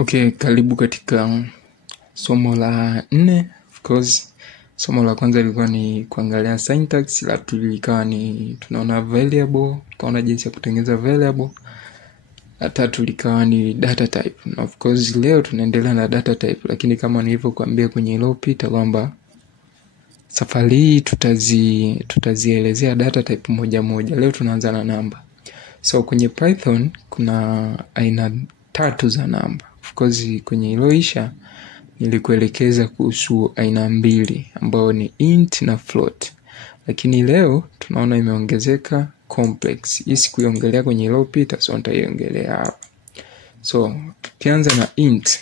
Okay, karibu katika somo la 4. Of course, somo la kwanza lilikuwa ni kuangalia syntax, la pili likawa ni tunaona variable, tukaona jinsi ya kutengeneza variable. La tatu likawa ni data type. Na of course leo tunaendelea na data type, lakini kama nilivyokuambia kwenye iliyopita kwamba safari hii tutazielezea data type moja moja. Leo tunaanza na namba. So kwenye Python kuna aina 3 za namba. Of course kwenye iloisha nilikuelekeza kuhusu aina 2 ambao ni int na float. Lakini leo tunaona imeongezeka complex. Hii sikuiongelea kwenye iliyopita, so nitaiongelea hapa. So tukianza na int.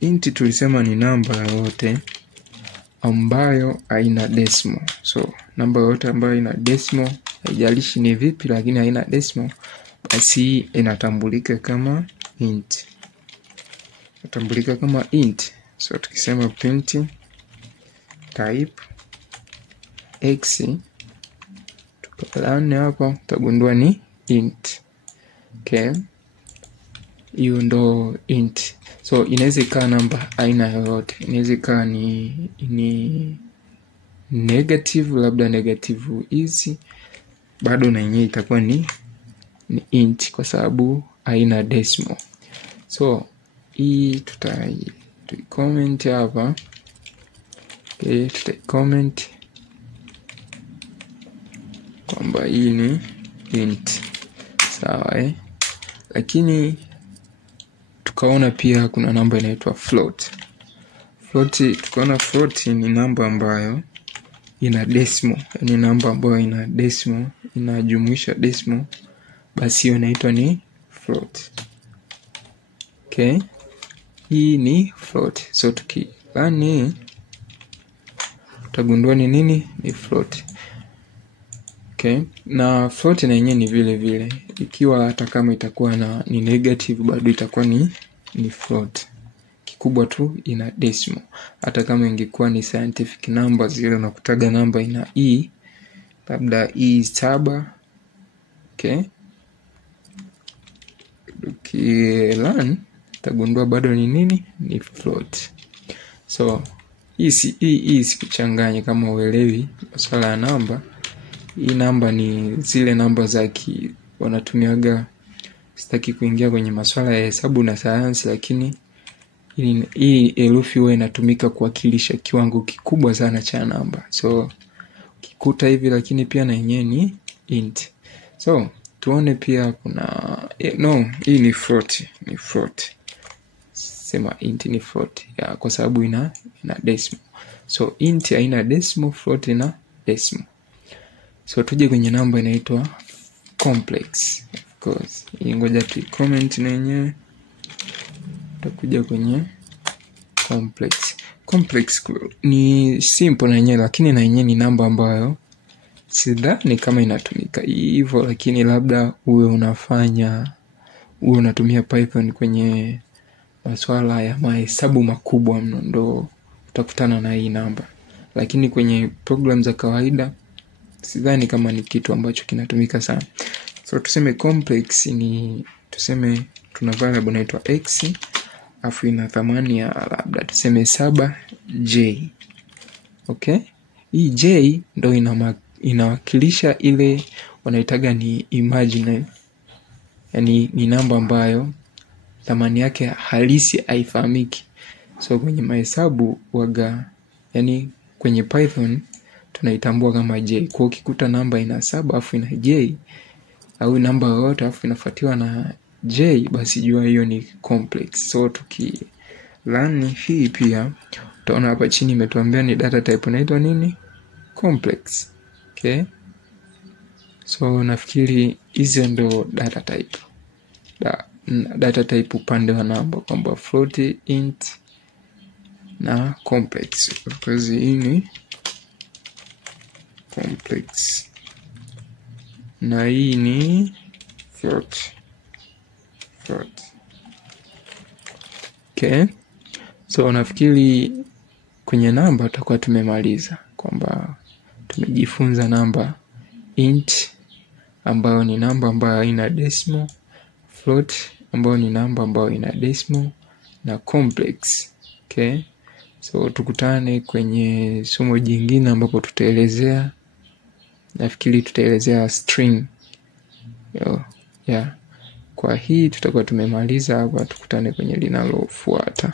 Int tulisema ni namba yoyote ambayo haina decimal. So namba yoyote ambayo haina decimal, haijalishi ni vipi lakini haina decimal, basi inatambulika kama int. Inatambulika kama int. So tukisema print type x, tukalane hapa utagundua ni int. Okay, hiyo ndo int. So inaweza ikawa namba aina yoyote. Inaweza ikawa ni negative, labda negative hizi, bado na yenyewe itakuwa ni int kwa sababu haina decimal. So hii comment hapa. Okay, comment kwamba hii ni int. Sawa Lakini tukaona pia kuna namba inaitwa float. Tukaona float ni namba ambayo ina decimal. Ni namba ambayo ina decimal, inajumuisha decimal, basi hiyo inaitwa ni float. Okay, hii ni float. So tukirani utagundua ni nini? Ni float. Okay, na float na yenyewe ni vile vile. Ikiwa hata kama itakuwa ni negative, bado itakuwa ni float. Kikubwa tu ina decimal. Hata kama ingekuwa ni scientific number, zile unakutaga namba ina labda 7. Okay, ukirun utagundua bado ni nini? Ni float. So hii sikuchanganye kama uelewi masuala ya namba. Hii namba ni zile namba za wanatumiaga, sitaki kuingia kwenye masuala ya hesabu na sayansi, lakini hii herufi huwa inatumika kuwakilisha kiwango kikubwa sana cha namba. So ukikuta hivi, lakini pia na yenyewe ni int. So tuone pia kuna hii ni float. Ni float. Sema int ni float kwa sababu ina decimal. So int haina decimal, float ina decimal. So tuje kwenye namba inaitwa complex. Of course ngoja tu comment na yenyewe. Tutakuja kwenye complex. Complex ni simple na yenyewe, lakini na yenyewe ni namba ambayo sidhani kama inatumika hivyo, lakini labda uwe unatumia Python kwenye masuala ya mahesabu makubwa mno, ndo utakutana na hii namba. Lakini kwenye program za kawaida sidhani kama ni kitu ambacho kinatumika sana. So tuseme complex ni, tuseme tuna variable inaitwa x, afu ina thamani ya labda tuseme 7j. Okay, hii j ndo inawakilisha ile wanaitaga ni imaginary. Yani ni namba ambayo thamani yake halisi haifahamiki. So kwenye mahesabu yani kwenye Python tunaitambua kama j. Kwa ukikuta namba ina 7 afu ina j, au namba yoyote afu inafuatiwa na j, basi jua hiyo ni complex. So tukirun hii pia utaona hapa chini imetuambia ni data type inaitwa nini? Complex. Okay, so nafikiri hizo ndo data type. Data type upande wa namba kwamba float, int na complex. Because hii ni complex na hii ni float. Okay, so nafikiri kwenye namba tutakuwa tumemaliza, kwamba tumejifunza namba int ambayo ni namba ambayo haina decimal, float ambayo ni namba ambayo ina decimal, na complex. Okay, so tukutane kwenye somo jingine ambapo tutaelezea, nafikiri tutaelezea string. Yeah. Kwa hii tutakuwa tumemaliza hapa, tukutane kwenye linalofuata.